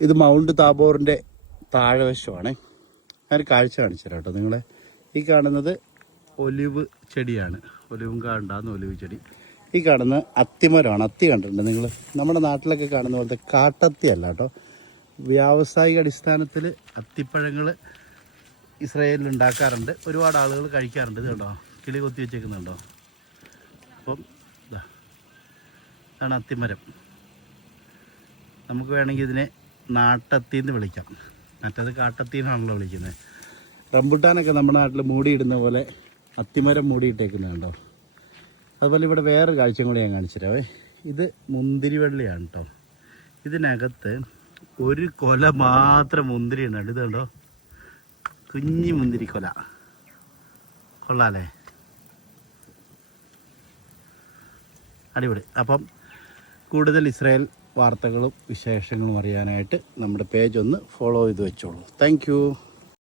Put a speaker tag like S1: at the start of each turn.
S1: ഇത് മൗണ്ട് താബോറിന്റെ താഴവശമാണ്. ഞാൻ കാഴ്ച കാണിച്ചു തരാം കേട്ടോ നിങ്ങളെ. ഈ കാണുന്നത് ഒലിവ് ചെടിയാണ്. ഒലിവും കാണ്ടാന്ന് ഒലിവ് ചെടി. ഈ കാണുന്ന അത്തിമരമാണ്. അത്തി കണ്ടിട്ടുണ്ട് നിങ്ങൾ നമ്മുടെ നാട്ടിലൊക്കെ കാണുന്ന പോലത്തെ കാട്ടത്തി അല്ല കേട്ടോ. വ്യാവസായിക അടിസ്ഥാനത്തിൽ അത്തിപ്പഴങ്ങൾ ഇസ്രായേലിൽ ഉണ്ടാക്കാറുണ്ട്. ഒരുപാട് ആളുകൾ കഴിക്കാറുണ്ട്. ഇത് കണ്ടോ? കിളി കൊത്തി വെച്ചേക്കുന്നുണ്ടോ? അപ്പം ഇതാ ഇതാണ് അത്തിമരം. നമുക്ക് വേണമെങ്കിൽ ഇതിനെ നാട്ടത്തി എന്ന് വിളിക്കാം. മറ്റേത് കാട്ടത്തി എന്നാണല്ലോ വിളിക്കുന്നത് റംബുട്ടാനൊക്കെ നമ്മുടെ നാട്ടിൽ മൂടിയിടുന്ന പോലെ അത്തിമരം മൂടിയിട്ടേക്കുന്നത് കണ്ടോ? അതുപോലെ ഇവിടെ വേറെ കാഴ്ചയും കൂടി ഞാൻ കാണിച്ചു തരാവേ. ഇത് മുന്തിരി വെള്ളിയാണ് കേട്ടോ. ഇതിനകത്ത് ഒരു കൊല മാത്രം മുന്തിരി ഉണ്ട് ഇത് കണ്ടോ? കുഞ്ഞി മുന്തിരി കൊല. കൊള്ളാലേ അടിപൊളി. അപ്പം കൂടുതൽ ഇസ്രായേൽ വാർത്തകളും വിശേഷങ്ങളും അറിയാനായിട്ട് നമ്മുടെ പേജ് ഒന്ന് ഫോളോ ചെയ്ത് വെച്ചോളൂ. താങ്ക്